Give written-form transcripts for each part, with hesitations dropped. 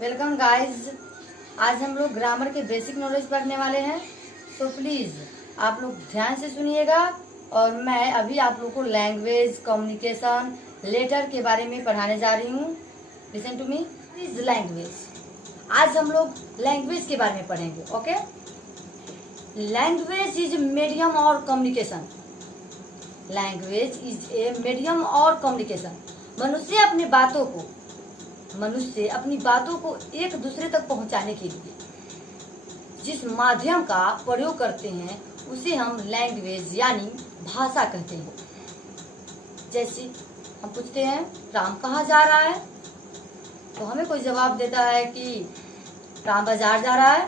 Welcome guys. आज हम लोग ग्रामर के बेसिक नॉलेज पढ़ने वाले हैं, तो प्लीज़ आप लोग ध्यान से सुनिएगा। और मैं अभी आप लोग को लैंग्वेज, कम्युनिकेशन, लेटर के बारे में पढ़ाने जा रही हूँ। Listen to me. Is language. आज हम लोग लैंग्वेज के बारे में पढ़ेंगे। ओके। लैंग्वेज इज मीडियम और communication. Language is a medium और कम्युनिकेशन। मनुष्य अपनी बातों को एक दूसरे तक पहुंचाने के लिए जिस माध्यम का प्रयोग करते हैं उसे हम लैंग्वेज यानी भाषा कहते हैं। जैसे हम पूछते हैं राम कहाँ जा रहा है, तो हमें कोई जवाब देता है कि राम बाजार जा रहा है।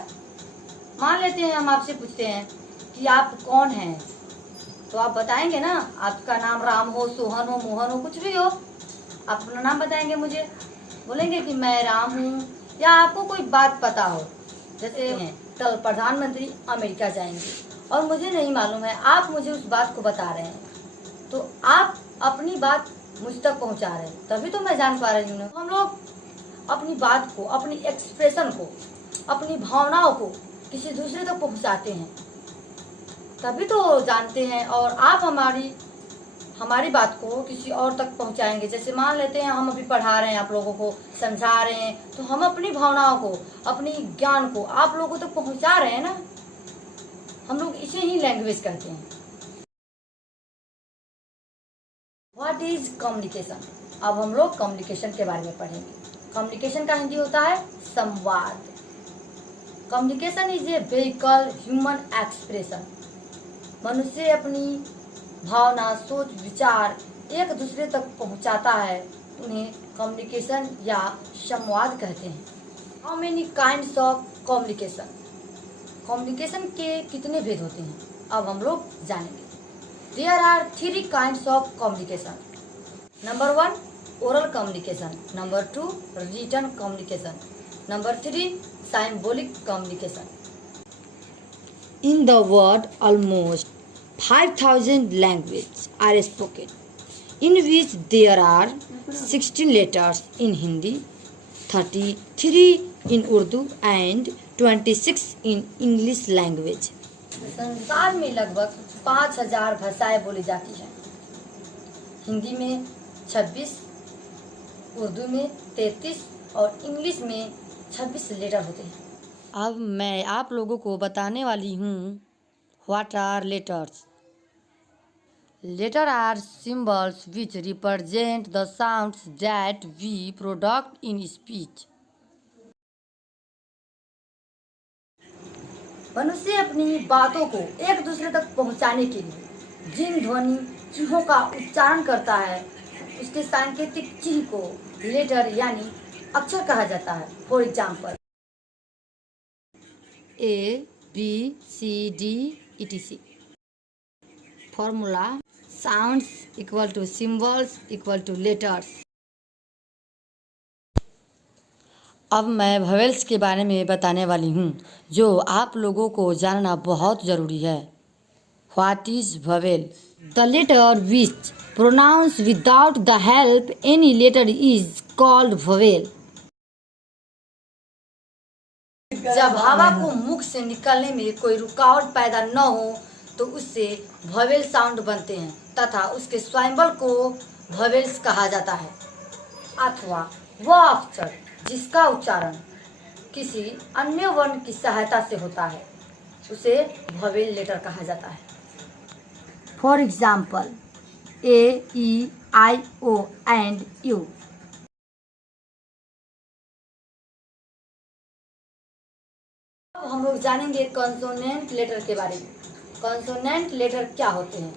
मान लेते हैं हम आपसे पूछते हैं कि आप कौन हैं, तो आप बताएंगे ना, आपका नाम राम हो, सोहन हो, मोहन हो, कुछ भी हो, आप अपना नाम बताएंगे। मुझे बोलेंगे कि मैं राम हूँ, या आपको कोई बात पता हो, जैसे कल प्रधानमंत्री अमेरिका जाएंगे और मुझे नहीं मालूम है, आप मुझे उस बात को बता रहे हैं, तो आप अपनी बात मुझ तक पहुँचा रहे हैं, तभी तो मैं जान पा रही हूँ ना। हम लोग अपनी बात को, अपनी एक्सप्रेशन को, अपनी भावनाओं को किसी दूसरे तक पहुँचाते हैं, तभी तो जानते हैं। और आप हमारी बात को किसी और तक पहुंचाएंगे। जैसे मान लेते हैं हम अभी पढ़ा रहे हैं, आप लोगों को समझा रहे हैं, तो हम अपनी भावनाओं को, अपनी ज्ञान को आप लोगों तक पहुंचा रहे हैं ना। हम लोग इसे ही लैंग्वेज कहते हैं। What is communication. अब हम लोग कम्युनिकेशन के बारे में पढ़ेंगे। कम्युनिकेशन का हिंदी होता है संवाद। Communication is a vehicle human expression. मनुष्य अपनी भावना, सोच, विचार एक दूसरे तक पहुंचाता है, उन्हें कम्युनिकेशन या संवाद कहते हैं। How many kinds of communication. Communication के कितने भेद होते हैं, अब हम लोग जानेंगे। There are 3 kinds of communication. Number 1 oral communication, number 2 written communication, number 3 symbolic communication. In the world, almost 5,000 languages are spoken, in which there are 16 letters in Hindi, 33 in Urdu and 26 in English language. संसार में लगभग 5,000 भाषाएं बोली जाती हैं। हिंदी में 26, उर्दू में 33 और इंग्लिश में 26 लेटर होते हैं। अब मैं आप लोगों को बताने वाली हूँ what are letters. Letter are symbols which represent the sounds that we product in speech. मनुष्य अपनी बातों को एक दूसरे तक पहुँचाने के लिए जिन ध्वनि चिन्हों का उच्चारण करता है, उसके सांकेतिक चिन्ह को लेटर यानी अक्षर कहा जाता है। For example A, B, C, D, etc. Formula sounds equal to symbols equal to letters. अब मैं वोवेल्स के बारे में बताने वाली हूँ, जो आप लोगों को जानना बहुत ज़रूरी है। What is vowel? The letter which pronounced without the help any letter is called vowel. जब हवा को मुख से निकलने में कोई रुकावट पैदा न हो तो उससे वोवेल साउंड बनते हैं तथा उसके स्वैम्बल को वोवेल्स कहा जाता है। अथवा वह अक्षर जिसका उच्चारण किसी अन्य वर्ण की सहायता से होता है उसे वोवेल लेटर कहा जाता है। For example A, E, I, O and U। अब हम लोग जानेंगे कॉन्सोनेंट लेटर के बारे में। कॉन्सोनेंट लेटर क्या होते हैं?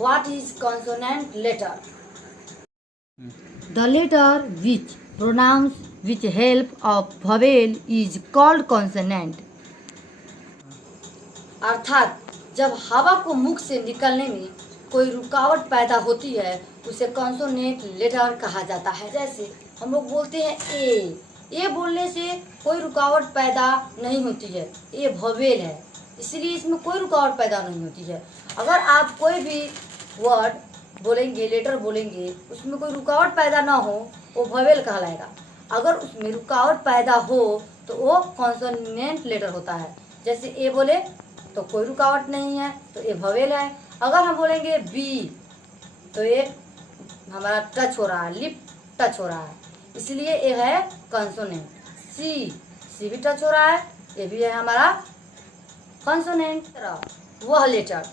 What is consonant letter? The letter which pronounce which help of vowel is called consonant. अर्थात जब हवा को मुख से निकलने में कोई रुकावट पैदा होती है उसे कॉन्सोनेंट लेटर कहा जाता है। जैसे हम लोग बोलते हैं ए बोलने से कोई रुकावट पैदा नहीं होती है, ये वोवेल है, इसलिए इसमें कोई रुकावट पैदा नहीं होती है। अगर आप कोई भी वर्ड बोलेंगे, लेटर बोलेंगे, उसमें कोई रुकावट पैदा ना हो, वो वोवेल कहलाएगा। अगर उसमें रुकावट पैदा हो तो वो कॉन्सोनेंट लेटर होता है। जैसे ए बोले तो कोई रुकावट नहीं है तो ए वोवेल है। अगर हम बोलेंगे बी तो ये हमारा टच हो रहा है, लिप टच हो रहा है, इसलिए ये है कॉन्सोनेंट। सी भी टच हो रहा है, ये भी है हमारा कॉन्सोनेंट। वह लेटर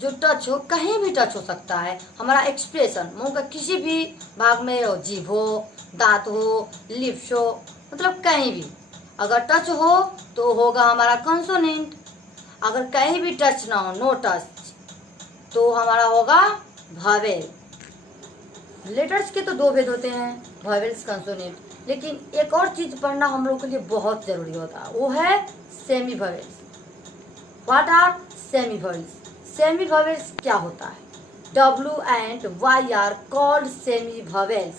जो टच हो, कहीं भी टच हो सकता है, हमारा एक्सप्रेशन मुंह का किसी भी भाग में हो, जीभ हो, दांत हो, लिप्स हो, मतलब कहीं भी अगर टच हो तो होगा हमारा कॉन्सोनेंट। अगर कहीं भी टच ना हो, नो टच, तो हमारा होगा वोवेल। लेटर्स के तो दो भेद होते हैं, वोवेल्स, कॉन्सोनेंट। लेकिन एक और चीज पढ़ना हम लोग के लिए बहुत जरूरी होता है, वो है semi vowels. What are semi vowels? Semi vowels क्या होता है? W and Y are called semi vowels,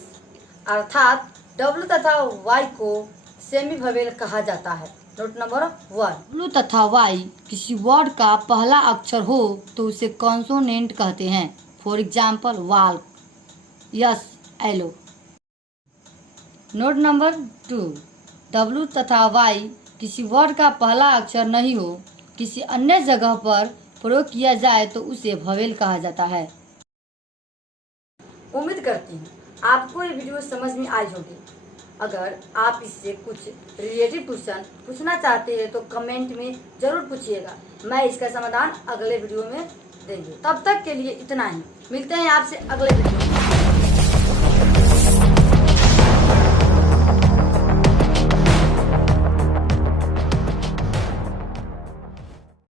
अर्थात W तथा Y को सेमी वोवेल कहा जाता है। नोट नंबर 1, W तथा Y किसी वर्ड का पहला अक्षर हो तो उसे कॉन्सोनेंट कहते हैं। For example walk, yes, yellow. Note number 2, W तथा Y किसी वर्ड का पहला अक्षर नहीं हो, किसी अन्य जगह पर प्रयोग किया जाए तो उसे वोवेल कहा जाता है। उम्मीद करती हूँ आपको ये वीडियो समझ में आई होगी। अगर आप इससे कुछ रिलेटेड क्वेश्चन पूछना चाहते हैं तो कमेंट में जरूर पूछिएगा, मैं इसका समाधान अगले वीडियो में देंगे। तब तक के लिए इतना ही, मिलते हैं आपसे अगले वीडियो में।